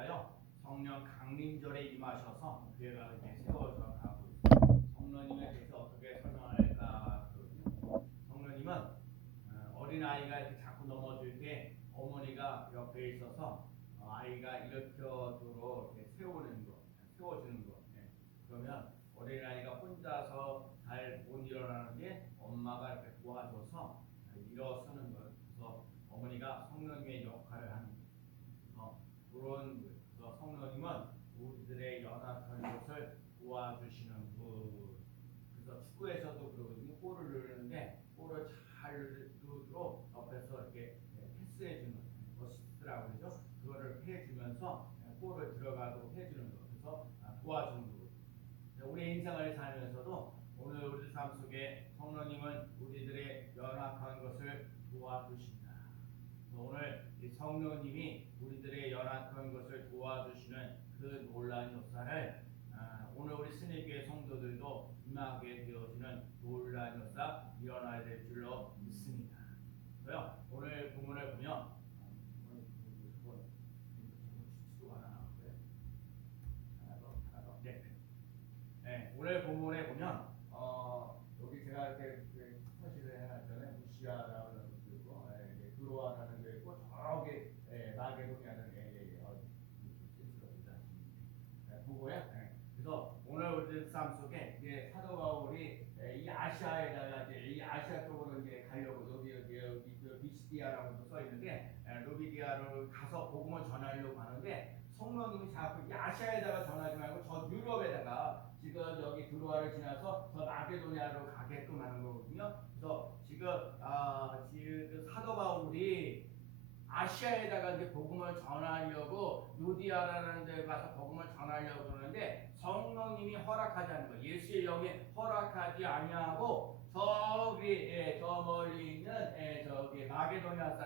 저희가요 성령 강림절에 임하셔서 교회가 이렇게 세워져 가고 있습니다. 성령님에 대해서 어떻게 설명할까? 성령님은 어린 아이가 이렇게 자꾸 넘어질 때 어머니가 옆에 있어서 아이가 일으켜도록 이렇게 세워주는 거. 그러면 어린 아이가 혼자서 잘 못 일어나는데 엄마가 이렇게 도와줘서 일어서는 거. 그래서 어머니가 성령님의 역할을 하는 거. 그런 그래서 성령님은 우리들의 연약한 것을 도와주시는 분. 그래서 축구에서도 그러거든요. 골을 넣는데 골을 잘 넣도록 옆에서 이렇게 패스해주는 어시스트라고 그러죠. 그거를 해주면서 골을 들어가도록 해주는 거. 그래서 도와주는 거. 우리 인생을 살면서도 오늘 우리 삶 속에 성령님은 우리들의 연약한 것을 도와주신다. 오늘 이 성령님이 우리들의 연약한 것을 도와주시는 그 놀라운 역사를 오늘 우리 스님교회 성도들도 임하게 되어지는 놀라운 역사 일어나야 될 줄로 믿습니다. 그래요. 오늘 본문을 보면 오늘 본문에 보면 여기 제가 이렇게 표시를 해놨잖아요. 무시아라고 하는 것도 있고 두로아라는 게 있고 저기 마게도냐는 보고요. 그래서 오늘 우리 삶 속에 사도 바울이 이 아시아에다가 이 아시아 쪽으로 이제 가려고 여기 비시디아라고도 써 있는데 루비디아로 가서 복음을 전하려고 하는데 성령님이 자꾸 이 아시아에다가 전하지 말고 저 유럽에다가 지금 여기 두로아를 지나서 저 마게도냐로 가게끔 하는 거거든요. 그래서 지금 사도 바울이 아시아에다가 이제 복음을 전하려고 루디아라는 데 가서 복음을 전하려고 그러는데 성령님이 허락하지 않는 거. 예수의 영이 허락하지 아니하고 저기 저 멀리 있는 저기 마게도냐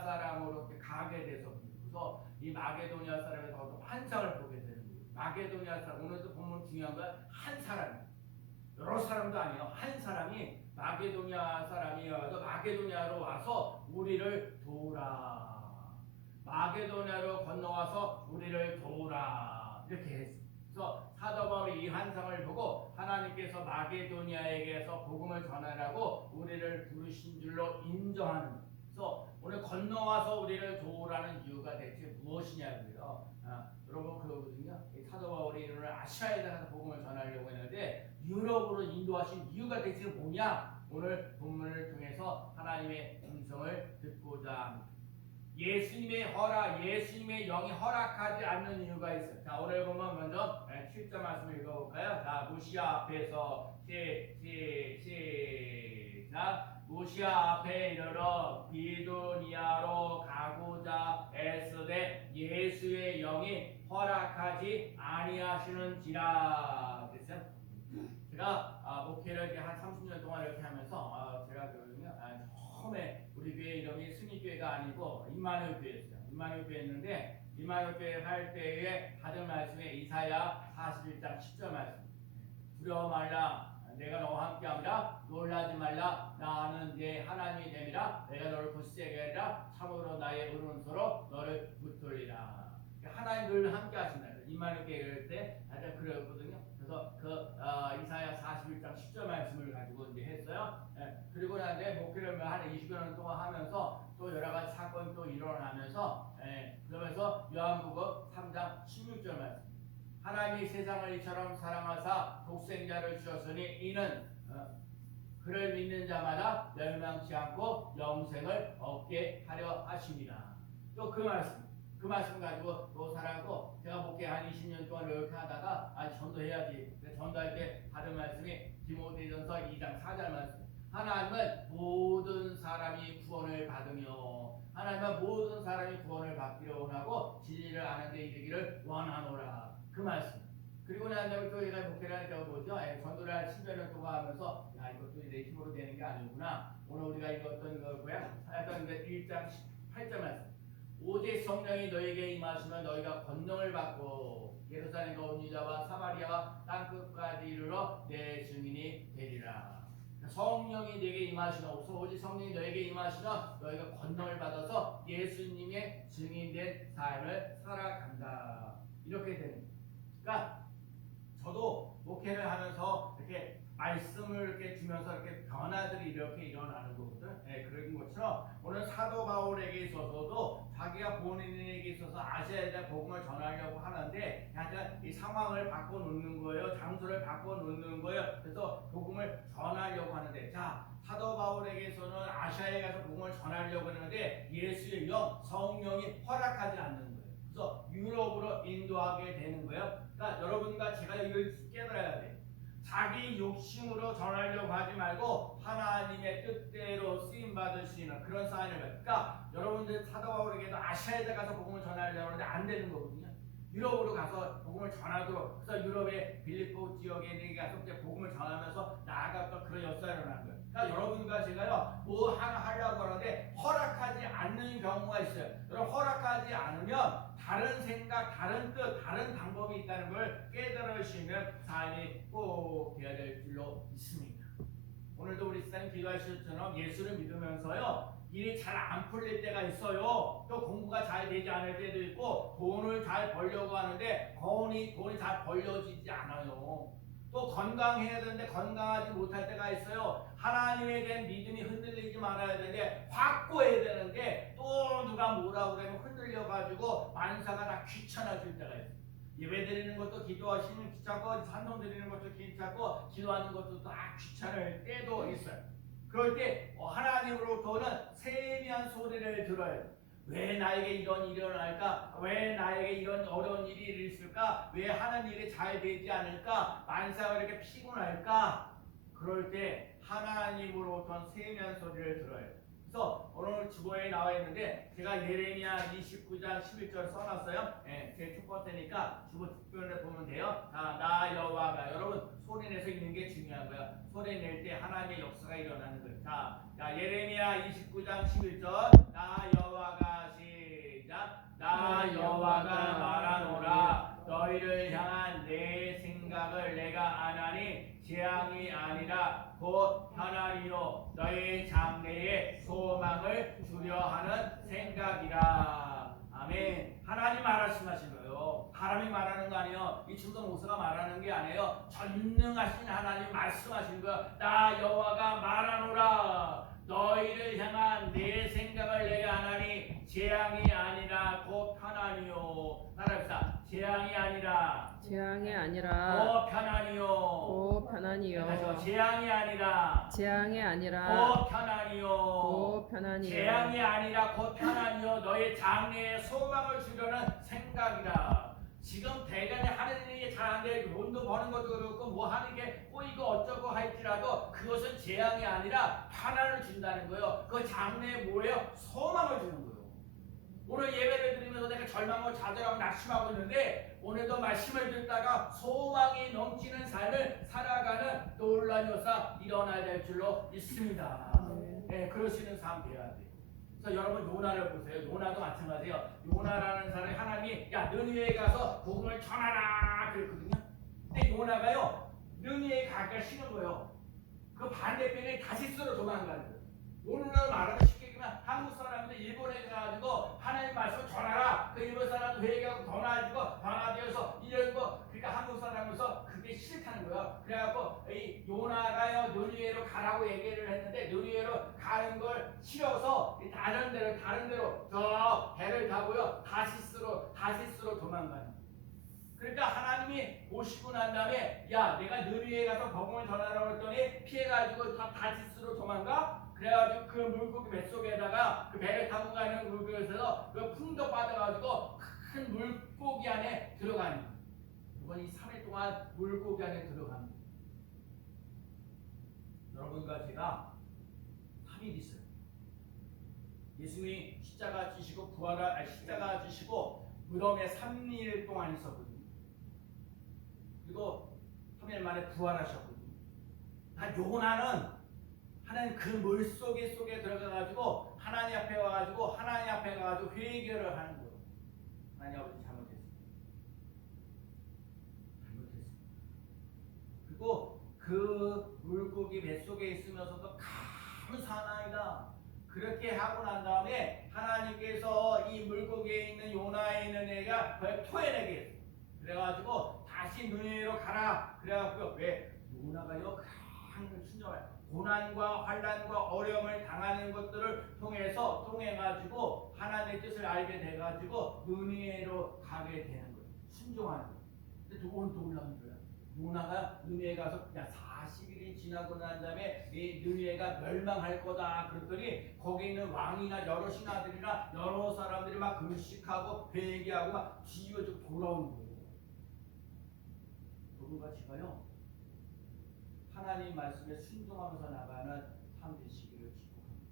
사람으로 이렇게 가게 돼서 그래서 이 마게도냐 사람의 더 환상을 보게 되는 거예요. 마게도냐 사람 오늘도 보면 중요한 건 한 사람이에요. 여러 사람도 아니에요. 한 사람이 마게도냐 사람이어서 마게도냐로 와서 우리를 도우라. 마게도냐로 건너와서 우리를 도우라. 이렇게 했어요. 그래서 사도 바울이 이 환상을 보고 하나님께서 마게도냐에게서 복음을 전하라고 우리를 부르신 줄로 인정하는 거예요. 그래서 오늘 건너와서 우리를 도우라는 이유가 대체 무엇이냐고요. 여러분 그러거든요. 사도 바울이 오늘 아시아에다가 복음을 전하려고 했는데 유럽으로 인도하신 이유가 대체 뭐냐? 오늘 본문을 통해서 하나님의 음성을 듣고자 합니다. 예수님의 영이 허락하지 않는 이유가 있어요. 자, 오늘 보면 먼저 7절 말씀을 읽어볼까요? 자, 무시아 앞에서 시작. 무시아 앞에 이르러 비두니아로 가고자 애쓰되 예수의 영이 허락하지 아니하시는지라. 됐어요? 제가 목회를 이렇게 한 30년 동안 이렇게 하면서 제가 그러거든요. 처음에 우리 교회 이름이 승리교회가 아니고 임마누엘 교회였어요. 임마누엘 교회였는데 임마누엘 교회 할 때에 받은 말씀에 이사야 41장 10절 말씀. 두려워 말라. 내가 너와 함께함이라. 놀라지 말라. 나는 네 하나님이 됨이라. 내가 너를 굳세게 하리라. 참으로 나의 오른손으로 너를 붙들리라. 하나님 늘 함께 하신다. 임마누엘 교회 때 하여튼 그랬거든요. 그래서 이사야 41장 10절 말씀을 가지고 이제 했어요. 그리고 나서 목회를 한 20여 년 동안 하면서 또 여러 가지 사건이 또 일어나면서 그러면서 요한복음 3장 16절 말씀. 하나님이 세상을 이처럼 사랑하사 독생자를 주셨으니 이는 그를 믿는 자마다 멸망치 않고 영생을 얻게 하려 하십니다. 또 그 말씀 가지고 또 살았고 제가 목회 한 20년 동안 이렇게 하다가 전도해야지. 전도할 때 받은 말씀이 디모데전서 2장 4절 말씀. 하나님은 모든 사람이 구원을 받으며 하나님은 모든 사람이 구원을 받기를 원하고 진리를 아는 데 이르기를 원하노라. 그 말씀. 그리고 난 다음에 또 제가 목회를 할 때가 뭐죠? 전도를 한 10여 년 동안 하면서 이것도 내 힘으로 되는 게 아니구나. 오늘 우리가 읽었던 거고요. 하여튼 1장 8절 말씀. 오직 성령이 너에게 임하시면 너희가 권능을 받고 예루살렘과 온 유다와 사마리아와 땅끝까지 이르러 내 증인이 되리라. 성령이 너에게 임하시면 오직 성령이 너에게 임하시면 너희가 권능을 받아서 예수님의 증인된 삶을 살아 복음을 전하려고 하는데 약간 이 상황을 바꿔놓는 거예요. 장소를 바꿔놓는 거예요. 그래서 복음을 전하려고 하는데, 자, 사도 바울에게서는 아시아에 가서 복음을 전하려고 하는데 예수의 영, 성령이 허락하지 않는 거예요. 그래서 유럽으로 인도하게 되는 거예요. 그러니까 여러분과 제가 이걸 깨달아야 돼요. 자기 욕심으로 전하려고 하지 말고 하나님의 뜻대로 쓰임 받을 수 있는 그런 사안을. 그러니까 여러분들 사도 바울에게도 아시아에 가서 복음을 전하려고 하는데 안 되는 거거든요. 유럽으로 가서 복음을 전하도록. 그래서 유럽의 빌립보 지역에 가서 복음을 전하면서 나아갔던 그런 역사를 일어난 거예요. 그러니까 여러분과 제가요 뭐 하나 하려고 하는데 허락하지 않는 경우가 있어요. 여러분, 허락하지 않으면 다른 생각, 다른 뜻, 다른 방법이 있다는 걸 깨달을 수 있는 삶이 꼭 되어야 될 줄로 믿습니다. 오늘도 우리 시장님 기도하셨처럼 예수를 믿으면서요 일이 잘 안 풀릴 때가 있어요. 또 공부가 잘 되지 않을 때도 있고 돈을 잘 벌려고 하는데 돈이 잘 벌려지지 않아요. 또 건강해야 되는데 건강하지 못할 때가 있어요. 하나님에 대한 믿음이 흔들리지 말아야 되는데 확고해야 되는데 또 누가 뭐라고 그러면 흔들려가지고 만사가 다 귀찮아질 때가 있어요. 예배 드리는 것도 기도하시는 귀찮고 산송 드리는 것도 귀찮고 기도하는 것도 다 귀찮을 때도 있어요. 그럴 때 하나님으로부터는 세미한 소리를 들어요. 왜 나에게 이런 일이 일어날까? 왜 나에게 이런 어려운 일이 있을까? 왜 하는 일이 잘 되지 않을까? 만사가 이렇게 피곤할까? 그럴 때 하나님으로부터 세미한 소리를 들어요. 그래서 오늘 주보에 나와 있는데 제가 예레미야 29장 11절 써놨어요. 제 첫 번째니까 주보 뒷면에 보면 돼요. 자, 나 여호와가. 여러분 소리내서 읽는 게 중요한 거야. 소리 낼 때 하나님의 역사가 일어나는 거예요. 자, 예레미야 29장 11절 나 여호와가. 시작. 나 여호와가 말하노라. 너희를 향한 내 생각을 내가 아나니 재앙이 아니라 곧 편안이요 너희 장래에 소망을 주려 하는 생각이라. 아멘. 하나님 말씀하신 거예요. 사람이 말하는 거 아니에요. 이 충동 목사가 말하는 게 아니에요. 전능하신 하나님 말씀하신 거예요. 나 여호와가 말하노라. 너희를 향한 내 생각을 내가 하나니 재앙이 아니라 곧 편안이요. 따라합시다. 재앙이 아니라 곧 편안이요. 곧 편안이요. 재앙이 아니라 곧 편안이요. 재앙이 아니라 곧 편안이요 너의 장래에 소망을 주려는 생각이라. 지금 대단히 하는 일이 잘 안 돼. 돈도 버는 것도 그렇고 뭐 하는 게 꼬이고 어쩌고 할지라도 그것은 재앙이 아니라 편안을 준다는 거예요. 그 장래에 뭐예요? 소망을 주는 거예요. 오늘 예배를 드리면서 내가 절망하고 좌절하고 낙심하고 있는데 오늘도 말씀을 듣다가 소망이 넘치는 삶을 살아가는 놀라운 역사 일어나야 될 줄로 믿습니다. 네, 그러시는 삶 되어야 돼요. 그래서 여러분 요나를 보세요. 요나도 마찬가지예요. 요나라는 사람이 하나님이 야 느니웨에 가서 복음을 전하라 그랬거든요. 근데 요나가요 느니웨에 가기가 싫은 거예요. 그 반대편에 다시스로 도망가는 거예요. 오늘날 말하면 쉽게 얘기하면 한국 사람들 일본에 가가지고 하나님 말씀을 전하라. 그 일본 사람도 회개하고 변화되어서 이런 거. 그러니까 한국 사람에서 그게 싫다는 거예요. 그래갖고 이 요나가요 느니웨로 가라고 얘기를 했는데 느니웨로 가는 걸 싫어서 다른 데로 저 배를 타고요 다시스로 도망가는 거예요. 그러니까 하나님이 오시고 난 다음에 야 내가 느리에 가서 복음을 전하라고 했더니 피해가지고 다 다시스로 도망가. 그래가지고 그 물고기 뱃속에다가 그 배를 타고 가는 물고기에서 그 풍도 받아가지고 큰 물고기 안에 들어가는 거예요. 이번 이 3일 동안 물고기 안에 들어가는 거예요. 여러분과 제가 3일 있어요. 예수님이 십자가 지시고 십자가 지시고 무덤에 3일 동안 있었거든요. 그리고 3일 만에 부활하셨거든요. 요나는 하나님 그 물속에 들어가가지고 하나님 앞에 와가지고 하나님 앞에 가가지고 회개를 하는 거예요. 하나님 아버지 잘못했습니다. 그리고 그 물고기 뱃속에 있으면서도 감사하나이다. 그렇게 하고 난 다음에 하나님께서 이 물고기에 있는 요나에 있는 애가 그걸 토해내게 했어요. 그래가지고 다시 느니웨로 가라. 그래갖고 왜 요나가요? 순종할 고난과 환난과 어려움을 당하는 것들을 통해 가지고 하나님의 뜻을 알게 돼 가지고 느니에로 가게 되는 거예요. 순종하는 거예요. 근데 오늘 놀라운 거예요. 요나가 느니에 가서 야 40일이 지나고 난 다음에 이 느니에가 멸망할 거다 그랬더니 거기 있는 왕이나 여러 신하들이나 여러 사람들이 막 금식하고 회개하고 막 뒤집어져 돌아오는 거예요. 여러분과 제가요 하나님 말씀에 순종하면서 나가는 삶 되시기를 축복합니다.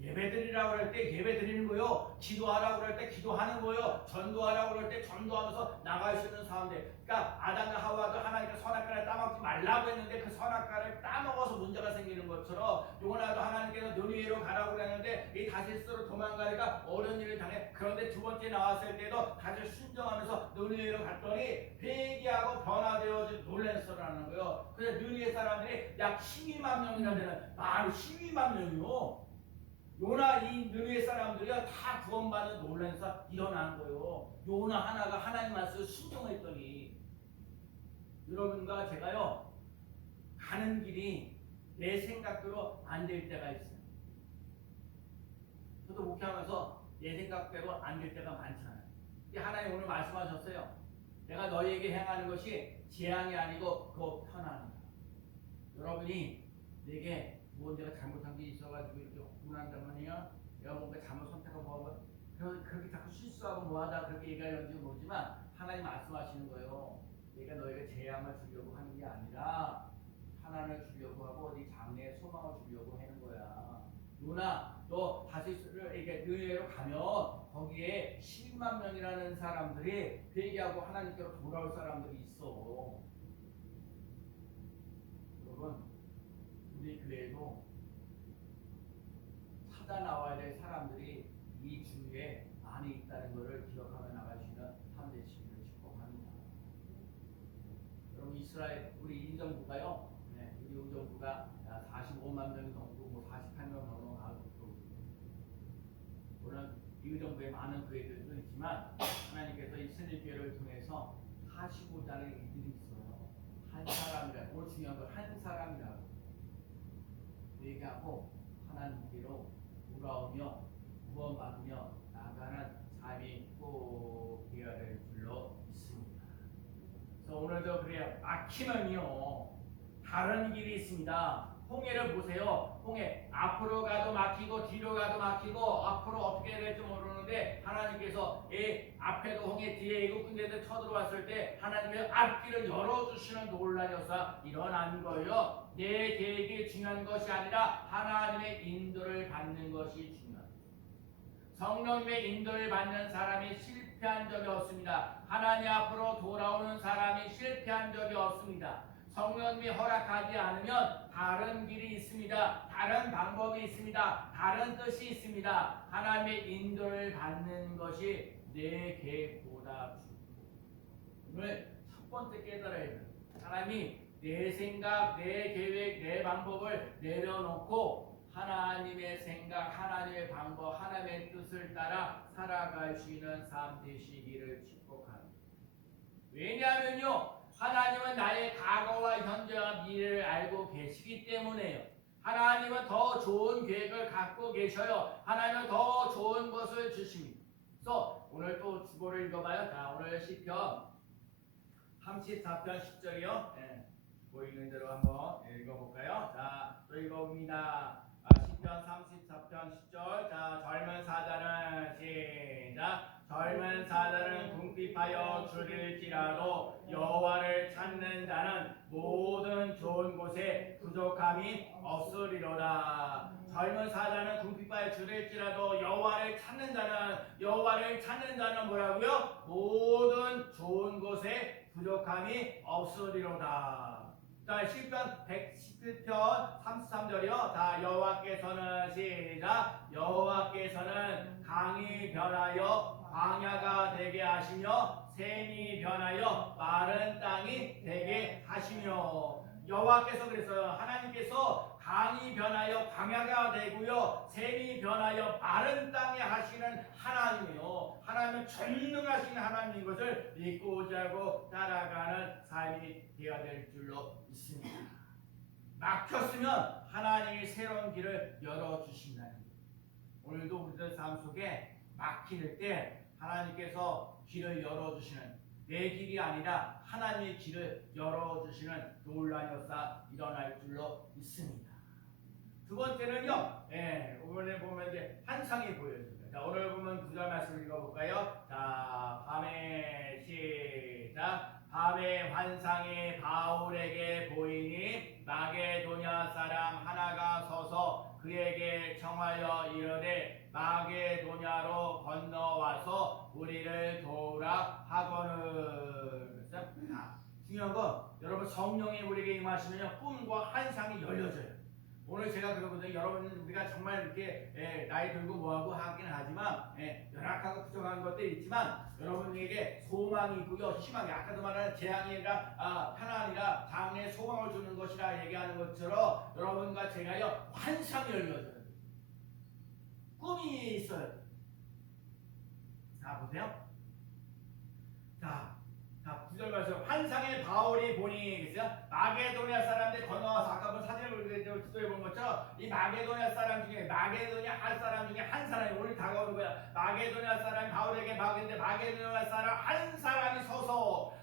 예배드리라고 할 때 예배 드리는 거요. 기도하라고 할 때 기도하는 거요. 전도하라고 할 때 전도하면서 나갈 수 있는 사람들. 그러니까 아담과 하와도 하나님께 선악과를 따먹지 말라고 했는데 그 선악과를 따먹어서 문제가 생기는 것처럼 요나도 하나님께서 느니에로 가라고 했는데 이 다시스로 도망가니까 어려운 일을 당해. 그런데 두 번째 나왔을 때도 다시 순종하면서 느니에로 갔더니 회개하고 변화되어진 놀랜서라는 거예요. 그래서 느니에 사람들이 약 12만 명이나 되는 말 12만 명이요. 요나 이 느니에 사람들이야 다 구원받는 놀란사 일어난 거예요. 요나 하나가 하나님 말씀을 순종했더니 여러분과 제가요 가는 길이 내 생각대로 안 될 때가 있어요. 저도 목회하면서 내 생각대로 안 될 때가 많잖아요. 하나님 오늘 말씀하셨어요. 내가 너희에게 행하는 것이 재앙이 아니고 그 편안이다. 여러분이 내게 뭐 내가 잘못한 게 있어가지고 이렇게 혼난다면요 내가 뭔가 잘못 선택하고 뭐하고 그렇게 자꾸 실수하고 뭐하다 그렇게 얘기하려는지 모르지만 하나님 말씀하시는 거예요. 내가 너에게 재앙을 주려고 하는 게 아니라 하나님을 주려고 하고 어디 장래에 소망을 주려고 하는 거야. 요나 너 다시스를 이렇게 느니에로 가면 거기에 12만 명이라는 사람들이 회개하고 하나님께로 돌아올 사람들이 있어. 여러분 우리 교회도 찾아 나와야 될 사람들이 이 주위에 많이 있다는 것을 기억하며 나갈 수 있는 삶 되시기를 축복합니다. 여러분 이스라엘 우리 의정부가요. 우리 의정부가 45만 명이 넘고 뭐 48명 넘어가고 물론 이 의정부에 많은 교회들도 있지만 하나님께서 이 스님교회를 통해서 45자를 이들이 있어요. 한 사람이라 오늘 중요한 건 한 사람이라고 얘기하고 하나님께로 돌아오며 구원받으며 나가는 삶이 꼭 되어야 될 줄로 믿습니다. 그래서 오늘 저 그래요. 막히면요 다른 길이 있습니다. 홍해를 보세요. 홍해 앞으로 가도 막히고 뒤로 가도 막히고 앞으로 어떻게 해야 될지 모르는데 하나님께서 이 앞에도 홍해 뒤에 애국군대들 쳐들어왔을 때 하나님의 앞길을 열어주시는 놀라운 역사 일어난 거예요. 내 계획이 중요한 것이 아니라 하나님의 인도를 받는 것이 중요합니다. 성령의 인도를 받는 사람이 실패한 적이 없습니다. 하나님 앞으로 돌아오는 사람이 실패한 적이 없습니다. 성령님이 허락하지 않으면 다른 길이 있습니다. 다른 방법이 있습니다. 다른 뜻이 있습니다. 하나님의 인도를 받는 것이 내 계획보다 중요합니다. 오늘 첫 번째 깨달아야 돼요. 하나님이 내 생각, 내 계획, 내 방법을 내려놓고 하나님의 생각, 하나님의 방법, 하나님의 뜻을 따라 살아갈 수 있는 삶 되시기를 축복합니다. 왜냐하면요 하나님은 나의 과거와 현재와 미래를 알고 계시기 때문에요. 하나님은 더 좋은 계획을 갖고 계셔요. 하나님은 더 좋은 것을 주십니다. 그래서 오늘 또 주보를 읽어봐요. 자, 오늘 시편 34편 10절이요. 보이는 대로 한번 읽어볼까요? 자, 또 읽어봅니다. 시편 34편 10절. 자, 젊은 사자는 시작. 젊은 사자는 궁핍하여 줄일지라도 여호와를 찾는 자는 모든 좋은 곳에 부족함이 없으리로다. 젊은 사자는 궁핍하여 줄일지라도 여호와를 찾는 자는 뭐라고요? 모든 좋은 곳에 부족함이 없으리로다. 자, 시편 111편 33절이요. 자, 여호와께서는 시작. 여호와께서는 강이 변하여 광야가 되게 하시며 샘이 변하여 마른 땅이 되게 하시며. 여호와께서 그랬어요. 하나님께서 강이 변하여 광야가 되고요 샘이 변하여 마른 땅에 하시는 하나님이요. 하나님은 전능하신 하나님인 것을 믿고자 하고 따라가는 삶이 되어야 될 줄로 믿습니다. 막혔으면 하나님이 새로운 길을 열어주신다는 거예요. 오늘도 우리들 삶 속에 막힐 때 하나님께서 길을 열어주시는, 내 길이 아니라 하나님의 길을 열어주시는 놀라운 역사 일어날 줄로 믿습니다. 두 번째는요, 오늘 보면 이제 환상이 보여집니다. 자, 오늘 보면 9절 말씀을 읽어볼까요? 자, 밤에 시작. 밤에 환상이 바울에게 보이니 마게도냐 사람 하나가 서서 그에게 청하여 이르되 마게도냐로 건너와서 우리를 도우라 하거늘. 중요한 건 여러분, 성령이 우리에게 임하시면 꿈과 환상이 열려져요. 오늘 제가 그러거든요. 여러분, 우리가 정말 이렇게 나이 들고 뭐하고 하긴 하지만 연약하고 부족한 것들이 있지만 여러분에게 소망이 있고요, 희망이, 아까도 말한 재앙이라 편안이라 장래에 소망을 주는 것이라 얘기하는 것처럼 여러분과 제가요 환상이 열려져요. 꿈이 있어요. 자, 보세요. 자, 9절 말씀. 환상의 바울이 보니, 그죠? 마게도냐 사람들 건너와서, 아까 본 사진을 지도해 본 것처럼 이 마게도냐 사람 중에, 마게도냐 할 사람 중에 한 사람이 오늘 다가오는 거야. 마게도냐 사람이 바울에게 막인데 마게도냐 사람 한 사람이 서서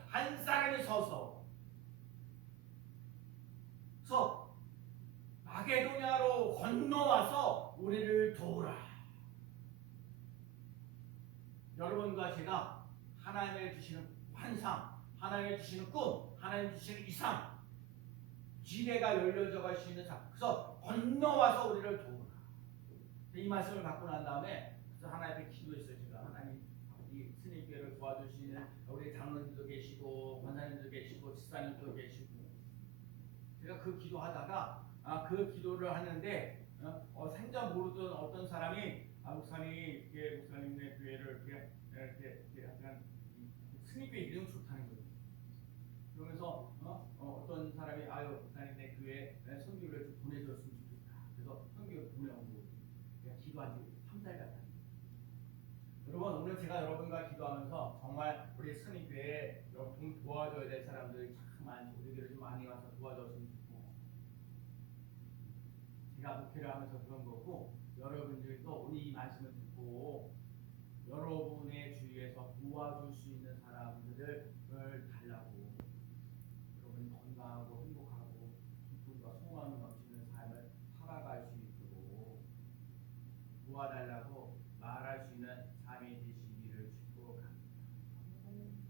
마게도냐로 건너와서 우리를 도우라. 여러분과 제가 하나님의 주시는 환상, 하나님의 주시는 꿈, 하나님의 주시는 이상, 지뢰가 열려져 갈 수 있는 삶. 그래서 건너와서 우리를 도우라. 이 말씀을 받고 난 다음에 그래서 하나님께 기도했어요. 제가 하나님, 이 스님교회를 도와주시는 우리 장로님도 계시고 권사님도 계시고 집사님도 계시고, 제가 그 기도하다가 그 기도를 하는데 생전 모르던 어떤 사람이 목사님, 이렇게 목사님네 교회를 이렇게 약간 스님교회 이름 좋다는 거예요. 그러면서 어떤 사람이 목사님네 교회 선교를 좀 보내줬으면 좋겠다. 그래서 선교를 보내온 거예요. 제가 기도한 지 3달 갔다. 여러분, 오늘 제가 여러분과 기도하면서 정말 우리 스님교회에 여러분 도와줘야 될 사람들이 참 많이, 우리들을 좀 많이 와서 도와줬으면 좋겠고, 제가 목회를 하면서 그런 거고, 여러분들도 오늘 이 말씀을 듣고 여러분의 주위에서 도와줄 수 있는 사람들을 달라고, 여러분이 건강하고 행복하고 기쁨과 소망이 넘치는 삶을 살아갈 수 있도록 도와달라고 말할 수 있는 삶이 되시기를 축복합니다.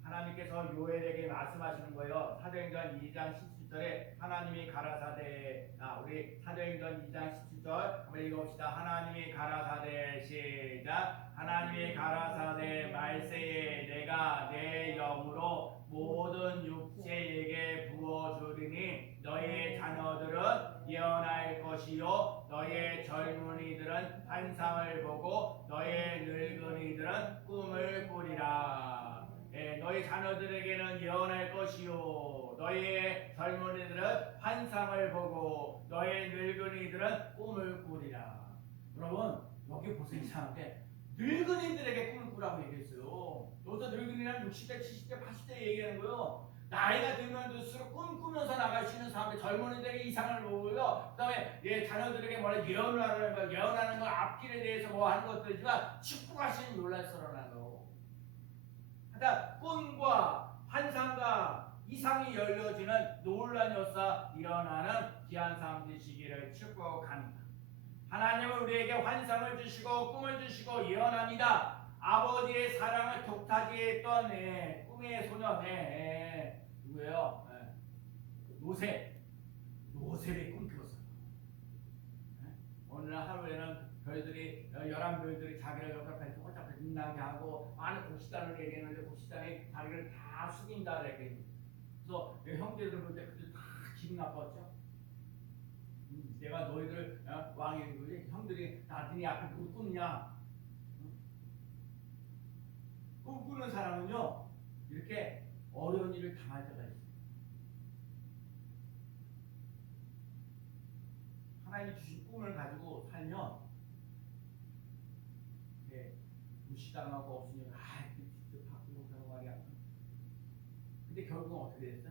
하나님께서 요엘에게 말씀하시는 거예요. 사도행전 2장 17절에 하나님이 가라사대, 우리 사도행전 2장 17절 한번 읽어봅시다. 하나님이 가라사대, 시작. 하나님이 가라사대 말세에 내가 내 영으로 모든 육체에게 부어주리니 너희의 자녀들은 예언할 것이요 너희의 젊은이들은 환상을 보고 너희의 늙은이들은 꿈을 꾸리라. 너희 자녀들에게는 예언할 것이요 너희의 젊은이들은 환상을 보고 너희의 늙은이들은 꿈을 꾸리라. 여러분, 여기 보세요. 이상한데 늙은이들에게 꿈을 꾸라고 얘기했어요. 여기서 늙은이란 60대, 70대, 80대 얘기하는 거예요. 나이가 들면 들수록 꿈꾸면서 나갈 수 있는 사람들, 젊은이들에게 이상을 보고요. 그 다음에 자녀들에게 뭐라 예언을 하는 거, 예언하는 건 앞길에 대해서 뭐 하는 것들이지만 축복하시는 놀랄스러운 거. 하여튼 꿈과 환상과 이상이 열려지는 놀라운 역사 일어나는 귀한 삶 되시기를 축복합니다. 하나님은 우리에게 환상을 주시고 꿈을 주시고 예언합니다. 아버지의 사랑을 독타지했던 꿈의 소년 누구예요? 요셉이 꿈꾸었어요. 어느 날 하루에는 별들이 11별들이 자기를 옆에 홀짝 빛나게 하고 많은 곡식단을 얘기했는데 곡식단이 자기를 다 숙인다 이렇게. 그래서 형제들 볼 때 그들 다 기분 나빴죠. 내가 너희들 왕이 그러지, 형들이 나중에 앞에 누구 꾸느냐. 꿈꾸는 사람은요 이렇게 어려운 일을 당할 때가 있어요. 하나님이 주신 꿈을 가지고 살면 무시당하고 없으니까 직접 바꾸고 그런 말이야. 근데 결국은 어떻게 됐어?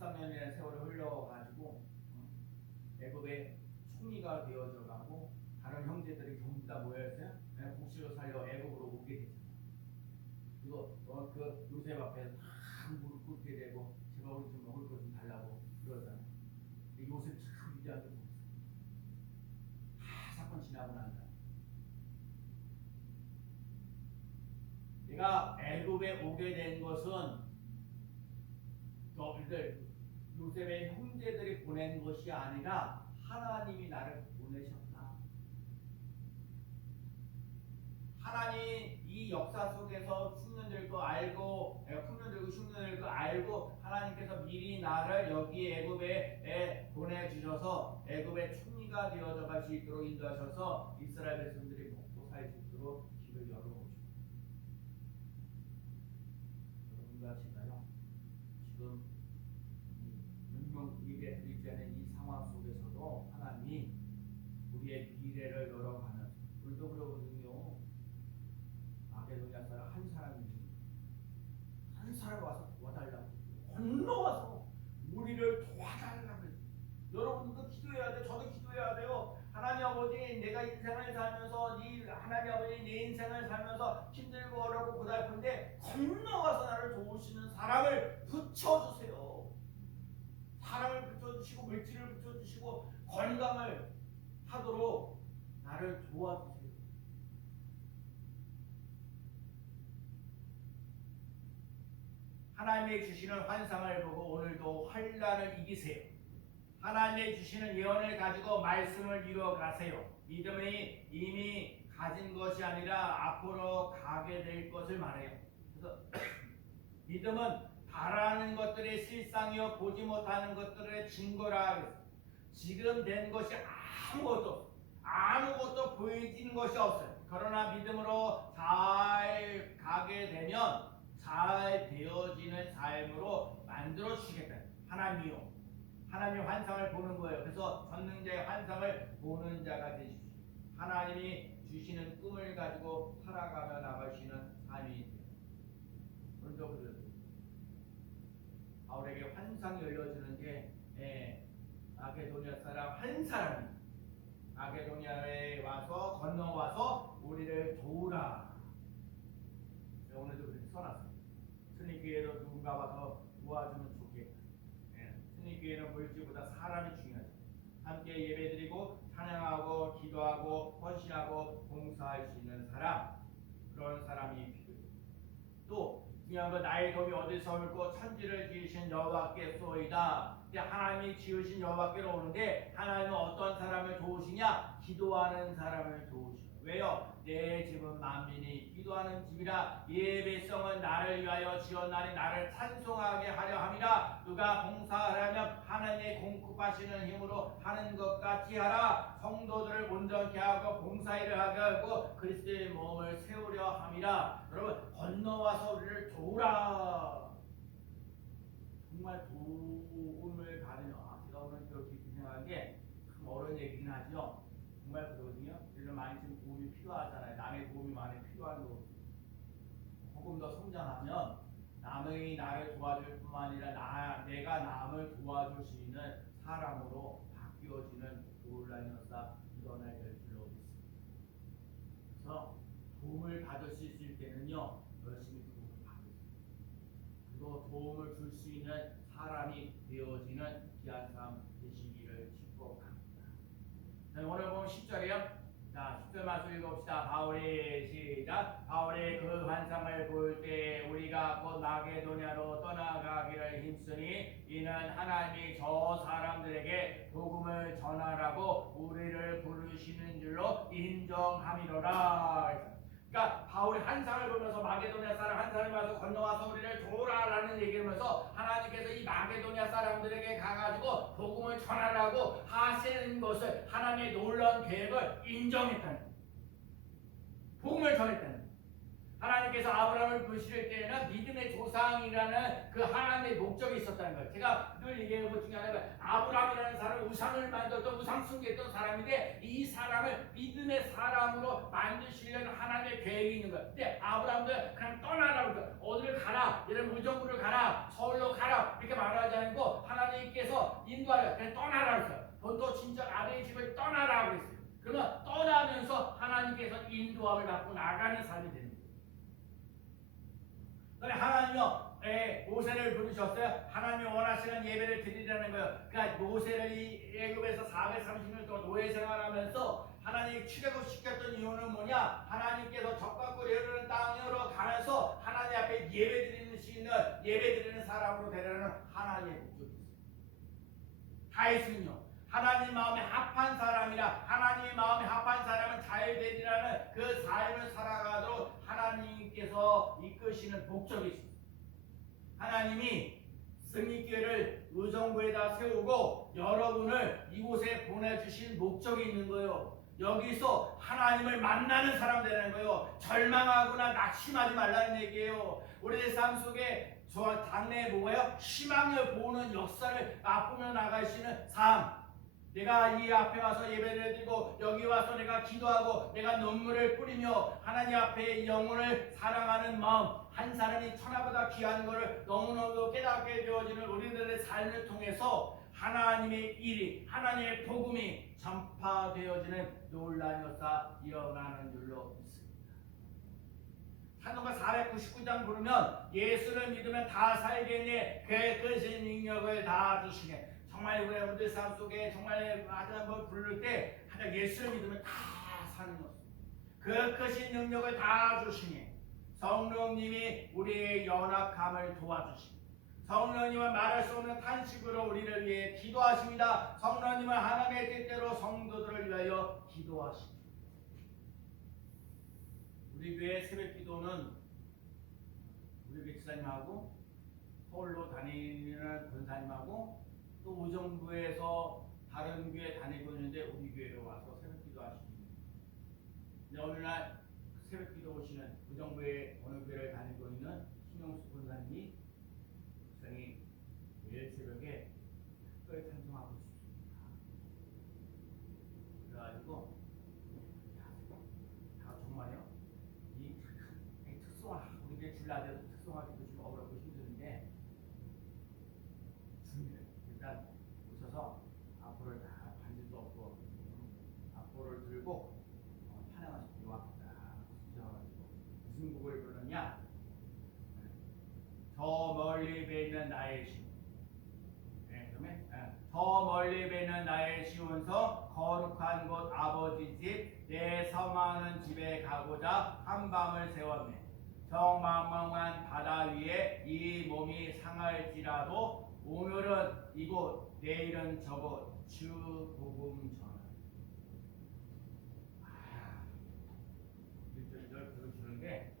13년이라는 세월을 흘러가지고 애굽의 총리가 되어져 가고 다른 형제들이 전부 다 모였어요. 그냥 곡식을 살려 애굽으로 오게 됐잖아요. 그리고 그 요셉 앞에서 다 무릎 꿇게 되고 제가 우리 좀 먹을 거 좀 달라고 그러잖아요. 요셉 참 위대한 거 없어요. 다 사건 지나고 난 다음에 내가 애굽에 오게 된 것은 너희들 요셉의 형제들이 보낸 것이 아니라 하나님이 나를 보내셨다. 하나님 이 역사 속에서 흉년될 거 알고 흉년들고 흉년될 거 알고 하나님께서 미리 나를 여기 애굽에 보내주셔서 애굽의 총리가 되어져 갈 수 있도록 인도하셔서 이스라엘 백성들이 먹고 살 수 있도록 길을 열어오셨다. 여러분과 제가요 지금 분명 예배 드리지 않은 이 상황 속에서도 하나님이 우리의 미래를 열어가는 우리도 그러거든요. 마게도냐 사람 한 사람이 한 사람 와서 도와달라고 건너와서 우리를 도와달라고 여러분도 기도해야 돼. 저도 기도해야 돼요. 하나님 아버지 내가 인생을 살면서 하나님 아버지 내 인생을 살면서 힘들고 어렵고 고달픈데 건너와서 나를 도우시는 사람을 붙여주세요. 사랑을 붙여주시고 물질을 붙여주시고 건강을 하도록 나를 도와주세요. 하나님이 주시는 환상을 보고 오늘도 환난을 이기세요. 하나님이 주시는 예언을 가지고 말씀을 이루어가세요. 믿음이 이미 가진 것이 아니라 앞으로 가게 될 것을 말해요. 그래서 믿음은 바라는 것들의 실상이요 보지 못하는 것들의 증거라. 지금 된 것이 아무것도 보이지는 것이 없어요. 그러나 믿음으로 잘 가게 되면 잘 되어지는 삶으로 만들어 주시겠다. 하나님이요. 하나님의 환상을 보는 거예요. 그래서 전능자의 환상을 보는 자가 되십시오. 하나님이 주시는 꿈을 가지고 살아가며 나가시는 삶이 돼요. 오늘도 그래요. 바울에게 환상이 열려주는 게 마게도냐 사람 한 사람이 마게도냐에 와서 건너와서 우리를 도우라. 오늘도 그렇게 써놨어요. 스니교회로 누군가 와서 도와주면 좋겠다. 스니교회는 물질보다 사람이 중요하죠. 함께 예배드리고 찬양하고 기도하고 헌신하고 봉사할 수 있는 사람, 그런 사람이 필요해요. 또 중요한 건 나의 도움이 어디서 올고 천지를 지으신 여호와께서이다. 하나님이 지으신 여호와께로 오는데 하나님은 어떤 사람을 도우시냐? 기도하는 사람을 도우시죠. 왜요? 내 집은 만민이 기도하는 집이라. 이 백성은 나를 위하여 지었나니 나를 찬송하게 하려 함이라. 누가 봉사하려면 하나님의 공급하시는 힘으로 하는 것 같이 하라. 성도들을 온전케 하고 봉사일을 하게 하고 그리스도의 몸을 세우려 함이라. 여러분 건너와서 우리를 도우라. 정말 도움을 받으며 제가 오늘 이렇게 생각한 게 참 어려운 얘기긴 하죠. 정말 그러거든요. 우리는 많이 지금 도움이 필요하잖아요. 남의 도움이 많이 필요한 거. 조금 더 성장하면 남의 나를 도와줄 뿐만 아니라 내가 남을 도와줄 수 있는 사람으로 바뀌어지는 놀라운 역사 일어나야 될 줄로 믿습니다. 그래서 도움을 받을 수 있을 때는요 열심히 도움을 받으세요. 그리고 도움을 줄 수 있는 사람이 되어지는 귀한 삶 되시기를 축복합니다. 오늘 보면 10절이요. 자, 10절 말씀 읽어봅시다. 바울이 시작. 바울이 그 환상을 볼 때 우리가 곧 마게도냐로 떠나가기를 힘쓰니 이는 하나님이 저 사람들에게 복음을 전하라고 우리를 부르시는 줄로 인정함이로라. 그러니까 바울이 환상을 보면서 마게도냐 사람 한 사람이 와서 건너와서 우리를 도우라라는 얘기를 하면서 하나님께서 이 마게도냐 사람들에게 가가지고 복음을 전하라고 하시는 것을 하나님의 놀라운 계획을 인정했다는 거예요. 복음을 전했다는 거예요. 하나님께서 아브라함을 부르실 때에는 믿음의 조상이라는 그 하나님의 목적이 있었다는 거예요. 제가 늘 얘기하는 것 중에 하나가 아브라함이라는 사람은 우상을 만들었던 우상 숭배했던 사람인데 이 사람을 믿음의 사람으로 만드시려는 하나님의 계획이 있는 거예요. 근데 아브라함도 그냥 떠나라고 그래요. 어디를 가라, 이런 무정부를 가라, 서울로 가라 이렇게 말하지 않고 하나님께서 인도하려 그냥 떠나라고 했어요. 너도 진짜 아내의 집을 떠나라 그랬어요. 그러면 떠나면서 하나님께서 인도함을 받고 나가는 삶이 되는 거예요. 그러니까 하나님이요, 모세를 부르셨어요. 하나님이 원하시는 예배를 드리라는 거예요. 그러니까 모세를 이 애굽에서 430년 동안 노예 생활하면서 하나님이 출애굽시켰던 이유는 뭐냐? 하나님께서 적과 꿀이 흐르는 땅으로 가면서 하나님 앞에 예배드리는 수 있는 예배드리는 사람으로 되려는 하나님의 목적이 있어요. 다윗은요, 하나님 마음에 합한 사람이라, 하나님의 마음에 합한 사람은 잘 되리라는 그 삶을 살아가도록 하나님께서 이끄시는 목적이 있습니다. 하나님이 승리교회를 의정부에다 세우고 여러분을 이곳에 보내주신 목적이 있는 거예요. 여기서 하나님을 만나는 사람 되는 거예요. 절망하거나 낙심하지 말라는 얘기예요. 우리의 삶 속에 저 당내에 뭐가요? 희망을 보는 역사를 맛보며 나갈 수 있는 삶. 내가 이 앞에 와서 예배를 드리고 여기 와서 내가 기도하고 내가 눈물을 뿌리며 하나님 앞에 영혼을 사랑하는 마음, 한 사람이 천하보다 귀한 것을 너무너무 깨닫게 되어지는 우리들의 삶을 통해서 하나님의 일이, 하나님의 복음이 전파되어지는 놀라운 역사 일어나는 줄로 믿습니다. 찬송가 499장 부르면 예수를 믿으면 다 살겠네, 그 능력을 다 주시네. 정말 우리들 삶 속에 정말 한번 부를 때 하나 예수를 믿으면 다 사는 것. 그 크신 능력을 다 주시니 성령님이 우리의 연약함을 도와주시니 성령님은 말할 수 없는 탄식으로 우리를 위해 기도하십니다. 성령님은 하나님의 뜻대로 성도들을 위하여 기도하십니다. 우리 교회 새벽 기도는 우리 교회 지사님하고 서울로 다니는 권사님하고 또 의정부에서 다른 교회 다니고 있는데 우리 교회로 와서 새벽 기도 하십니다. 어느 날 새벽 기도 오시는 의정부의 어느 교회를 다니고 있는 신영수 권사님이 목사님 내일 새벽에 특별 찬송하고 싶습니다. 그래가지고 정말요? 이 특성화 우리 교회 줄라져도 특성화기도 좀 어렵고 힘드는데 일단 오셔서 앞으로 다 반지도 없고 앞으로를 들고 찬양하시고 왔다. 무슨 곡을 부르느냐? 저 멀리 뵈는 나의 시. 그러면 저 멀리 뵈는 나의 시온서 거룩한 곳 아버지 집 내 섬하는 집에 가고자 한밤을 세웠네. 정망망한 바다 위에 이 몸이 상할지라도 오늘은 이곳 내일은 저곳 주 복음 전하. 이걸 부르시는데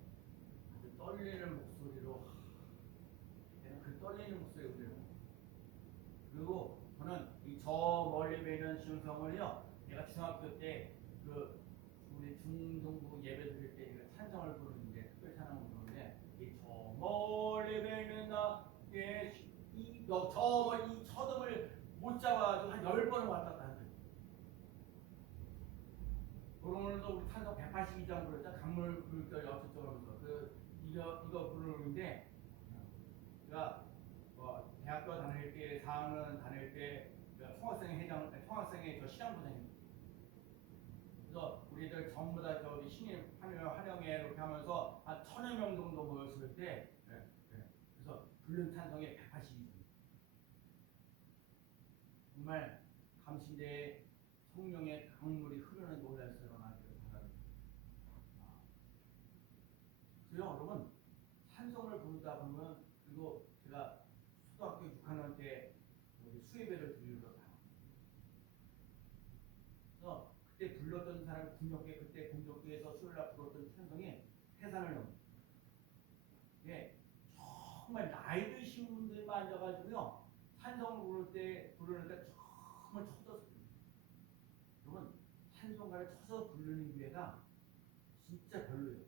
아주 떨리는 목소리로 그 떨리는 목소리로 그리고 저는 이 저 멀리 뵈는 시온성을요 내가 중학교 때 그 우리 중동부 예배 드릴 때 찬성을 부르는데 특별 찬양을 부르는데 이 저 멀리 뵈는 나의 이 첫음을 못 잡아가지고 한 10번을 왔다 갔다 하는 거예요. 오늘도 우리 찬성 182장 부르자 강물 불결 역습적으로서 이거 부르는데 제가 대학교 다닐 때 4학년 다닐 때 총학생회 저 시장부장입니다. 그래서 우리들 전부 다 저기 신임 환영회 이렇게 하면서 한 1000여 명 정도 모였을 때 그래서 부른 찬성이 182장. 정말 감신대에 성령의 강물이 흐르는 노래에서 일어나기를 바랍니다. 그래서 여러분 찬송을 부르다 보면 그리고 제가 초등학교 6학년 때 수예배를 드리러 나갑니다. 그래서 그때 불렀던 사람 군역계 그때 군역계에서 수요일날 불렀던 찬송이 태산을 넘. 예, 정말 나이 드신 분들만 앉아가지고요 찬송을 부르니까 정말 쳐졌어요. 여러분 찬송가를 쳐서 부르는 교회가 진짜 별로예요.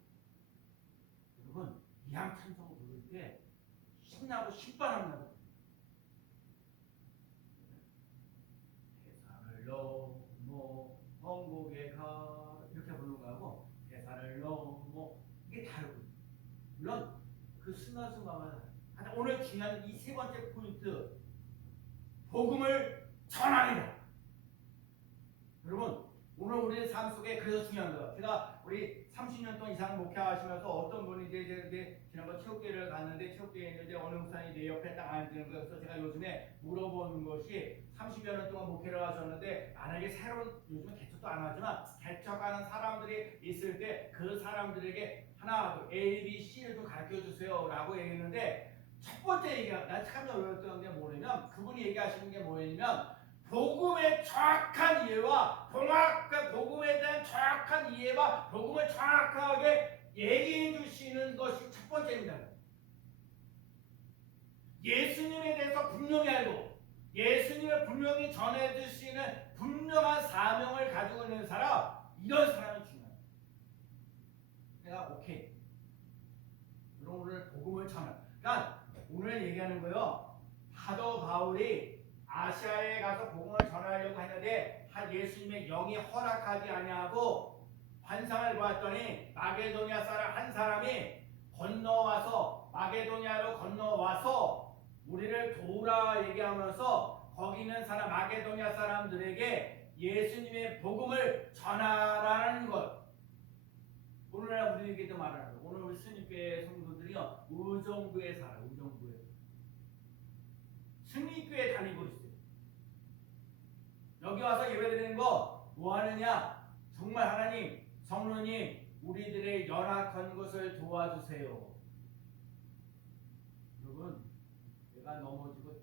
여러분 이양 찬송 부를 때 신나고 신바람 나고 세상을 넘어 천국에 가 이렇게 부르는 거하고 세상을 넘어 이게 다르고 물론 그 순간순간마다 오늘 중요한 이 세 번째 포인트 복음을 전하리라. 여러분 오늘 우리의 삶 속에 그래서 중요한 거예요. 제가 우리 30년 동안 이상 목회하시면서 어떤 분이 이제 지난번 체육대회를 갔는데 체육대회에 있는데 어느 목사님이 내 옆에 딱 앉는 거예요. 그래서 제가 요즘에 물어보는 것이 30여 년 동안 목회를 하셨는데 만약에 새로운 요즘은 개척도 안 하지만 개척하는 사람들이 있을 때 그 사람들에게 하나 A, B, C를 좀 가르쳐 주세요라고 얘기했는데 첫 번째 얘기가 난 참 어려웠던 게 뭐냐면 그분이 얘기하시는 게 뭐냐면 복음의 정확한 이해와 복음에 대한 정확한 이해와 복음을 정확하게 얘기해 주시는 것이 첫 번째입니다. 예수님에 대해서 분명히 알고 예수님을 분명히 전해 주시는 분명한 사명을 가지고 있는 사람, 이런 사람이 중요해요. 내가 오케이. 그럼 오늘 복음을 전해. 그러니까 오늘 얘기하는 거요. 사도 바울이 아시아에 가서 복음을 전하려고 했는데 예수님의 영이 허락하지 아니하고 환상을 보았더니 마게도니아 사람 한 사람이 건너와서 마게도니아로 건너와서 우리를 도우라 얘기하면서 거기 있는 사람 마게도니아 사람들에게 예수님의 복음을 전하라는 것. 오늘날 우리에게도 말하는 거. 오늘 우리 스님교회 성도들이요 의정부에 살아. 의정부에 승리교회 다니고 있어요. 여기 와서 예배드리는 거 뭐 하느냐? 정말 하나님, 성령님, 우리들의 연약한 것을 도와주세요. 여러분, 내가 넘어지고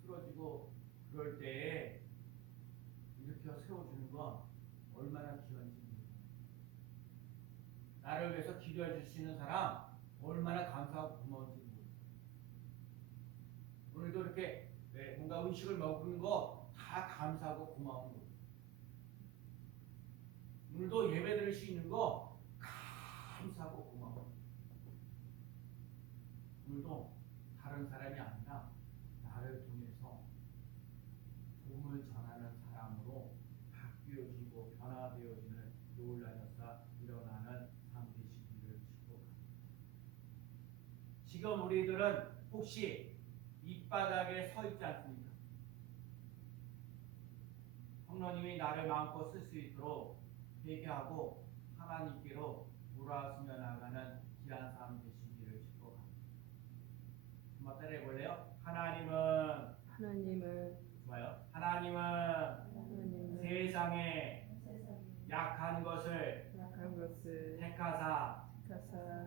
쓰러지고 그럴 때 이렇게 세워주는 거 얼마나 귀한지 모르겠어요. 나를 위해서 기도해 주시는 사람 얼마나 감사하고 고마운지 모르겠어요. 오늘도 이렇게 뭔가 음식을 먹는 거 다 감사하고 고마운 거예요. 오늘도 예배 드릴 수 있는 거 감사하고 고마워. 오늘도 다른 사람이 아니라 나를 통해서 복음을 전하는 사람으로 바뀌어지고 변화되어지는 놀라운 역사 일어나는 삶 되시기를 축복합니다. 지금 우리들은 혹시 밑바닥에 서 있지 않습니까? 성령님이 나를 마음껏 쓸 수 있도록 회개하고 하나님께로 돌아서며 나가는 귀한 삶 되시기를 축복합니다. 한번 따라해 볼래요? 하나님은 좋아요. 하나님은 세상에 약한 것을 택하사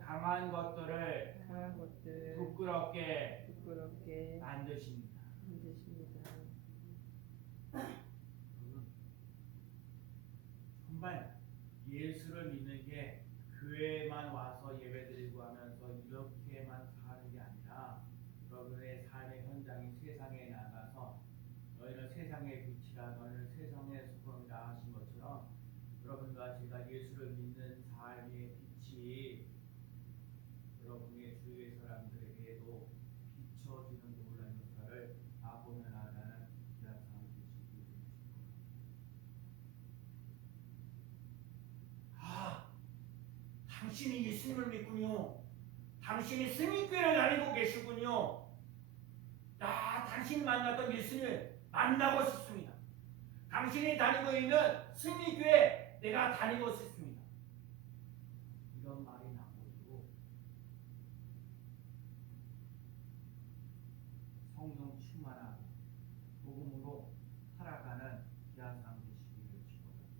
강한 것들을 부끄럽게 만드십니다. 정말 예수를 믿는 게 교회만 와서 예배드리고 하면서 이렇게만 사는 게 아니라 여러분의 삶의 현장이 세상에 나가서 너희는 세상의 빛이라 너희는 세상의 소금이라 하신 것처럼 여러분과 제가 예수를 믿는 삶의 빛이 여러분의 주위의 사람들에게도 비춰지는 놀라운 역사를 맛보며 나가는 귀한 삶 되시기 당신이 예수님을 믿군요. 당신이 승리교회를 다니고 계시군요. 당신이 만났던 예수님을 만나고 싶습니다. 당신이 다니고 있는 승리교회 내가 다니고 싶습니다. 이런 말이 나오고 성령 충만하고 복음으로 살아가는 귀한 삶 되시기를 축복합니다.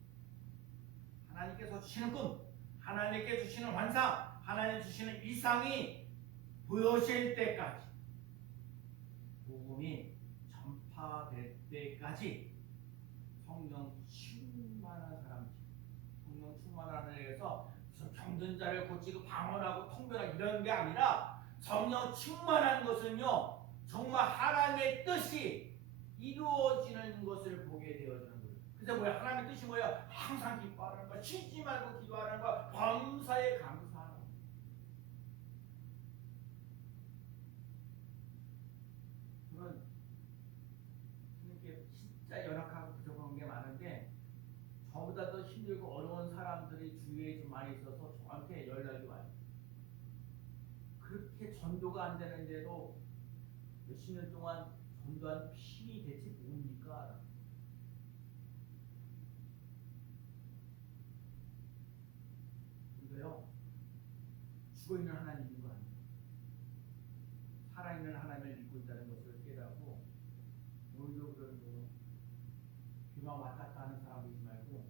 하나님께서 주시는 꿈, 하나님께 주시는 환상, 하나님 주시는 이상이 보여질 때까지 복음이 전파될 때까지 성령 충만한 사람들, 성령 충만함을 위해서 병든 자를 고치고 방언하고 통변하고 이런 게 아니라 성령 충만한 것은요 정말 하나님의 뜻이 이루어지는 것을 보게 되어지는 거예요. 그래서 뭐야? 하나님의 뜻이 뭐야? 항상 기뻐하는 거, 쉬지 말고 기도하는 거, 범사에 감사하는 거. 저는 이렇게 진짜 연약하고 부족한 게 많은데 저보다 더 힘들고 어려운 사람들이 주위에 좀 많이 있어서 저한테 연락이 와요. 그렇게 전도가 안 되는데도 몇십 년 동안 전도한 힘이 대체 뭡니까? 죽어있는 하나님인 거 아니에요. 살아있는 하나님을 믿고 있다는 것을 깨닫고 오늘도 그런 비가 왔다 갔다 하는 사람 되지 말고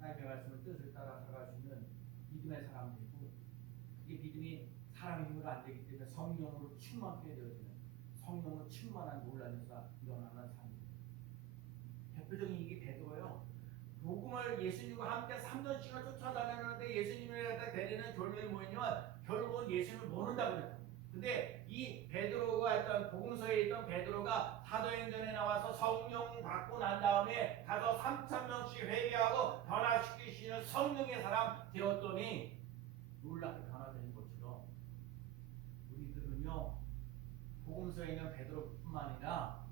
하나님의 말씀을 뜻을 따라 살아갈 수 있는 믿음의 사람 되고 그게 믿음이 사람 힘으로 안 되기 때문에 성령으로 충만하게 되어지는 성령으로 충만한 놀라는 사 일어나는 삶입니다. 대표적인 이게 베드로예요. 복음을 예수님과 함께 3년씩을 쫓아다녔는데 예수님을 갖다 데리는 결론이 뭐냐면 결국은 예수님을 모른다고 그랬다. 근데 이 베드로가 했던 복음서에 있던 베드로가 사도행전에 나와서 성령 받고 난 다음에 가서 3,000명씩 회개하고 변화시키시는 성령의 사람 되었더니 놀랍게 변화되는 것처럼 우리들은요 복음서에 있는 베드로뿐만 아니라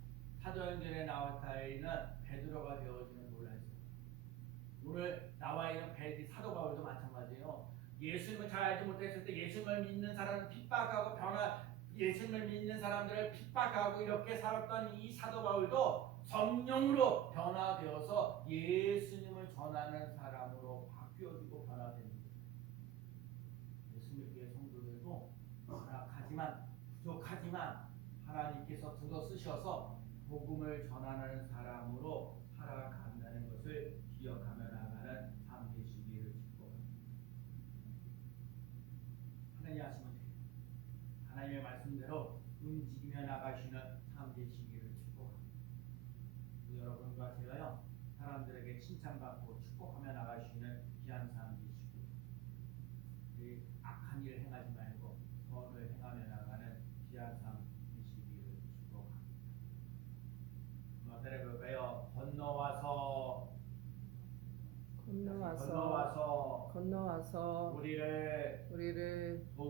사도행전에 나와 있는 베드로가 되어지는 놀라죠. 오늘 나와 있는 사도 바울도 마찬가지예요. 예수님을 잘 알지 못했을 때 예수님을 믿는 사람을 핍박하고 예수님을 믿는 사람들을 핍박하고 이렇게 살았던 이 사도 바울도 성령으로 변화되어서 예수님을 전하는 사람으로 바뀌어지고 변화되는 거예요. 예수님의 교회 성도들도 열악하지만 부족하지만 하나님께서 들어 쓰셔서 복음을 전하는 사람으로 살아간다는 것을 기억하며 나가는 삶 되시기를 축복합니다. 하나님 하시면 돼요. 하나님의 말씀대로 움직이며 나가시는 삶 되시기를 축복합니다. 여러분과 제가요 사람들에게 칭찬받고 축복하며 나가시는 귀한 삶 되시고 우리 악한 일을 행하지 말고 선을 행하며 나가는 귀한 삶 되시기를 축복합니다. 한번 따라해볼까요? 건너와서 건너와서 우리를 우리를